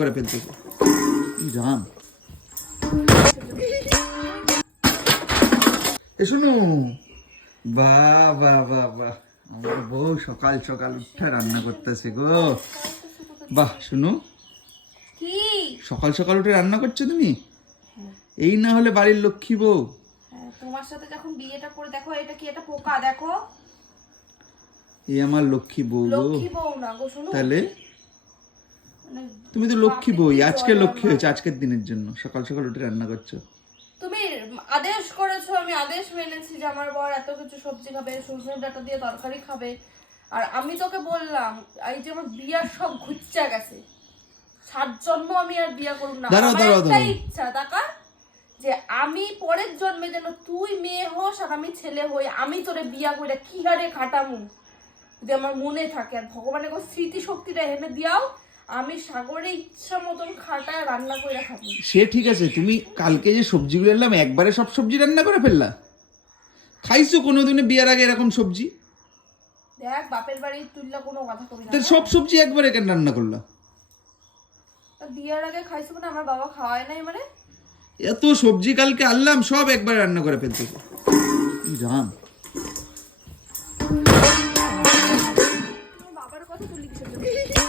করে ফেলতে রাম এ শোনো বাহ বাহ বাহ বাহ আমার বউ সকাল সকাল উঠে রান্না করতেছে গো বাহ শুনো কি সকাল সকাল উঠে রান্না করছো তুমি এই না হলে বাড়ির লক্ষ্মী বউ তোমার সাথে যখন বিয়েটা করে দেখো এটা কি এটা পোকা দেখো এই আমার লক্ষ্মী বউ গো লক্ষ্মী বউ না গো শুনো তাহলে তুমি তো লক্ষ্মী বই আজকে লক্ষ্মী হয়েছে আজকের দিনের জন্য সকাল সকাল উঠে রান্না করছো তুমি আদেশ করেছো আমি আদেশ মেনেছি যে আমার বর এত কিছু সবজি খাবে সজনে ডাঁটা দিয়ে তরকারি খাবে আর আমি তোকে বললাম এই যে আমার বিয়ার সব ঘুরছে গেছে 7 জন্ম আমি আর বিয়া করব না আমার একটাই ইচ্ছা টাকা যে আমি পরের জন্মে যেন তুই মেয়ে হোস আর আমি ছেলে হই আমি তোরে বিয়া করে কি হারে খাটামু যদি আমার মনে থাকে আর ভগবানের কোন স্মৃতি শক্তিটা এনে দিয়াও আমি সাগরে ইচ্ছা মতন খাটায় রান্না করে খাবো সে ঠিক আছে তুমি কালকে যে সবজিগুলো এলাম একবারে সব সবজি রান্না করে ফেললা খাইছো কোনোদিনে বিয়ের আগে এরকম সবজি দেখ বাপের বাড়ি তুললা কোনো কথা কবি না সব সবজি একবারে কেন রান্না করলা বিয়ের আগে খাইছো মানে আমার বাবা খাওয়ায় নাই মানে এত সবজি কালকে আনলাম সব একবার রান্না করে ফেলতে রাম বাবার কথা তুললি কিসের জন্য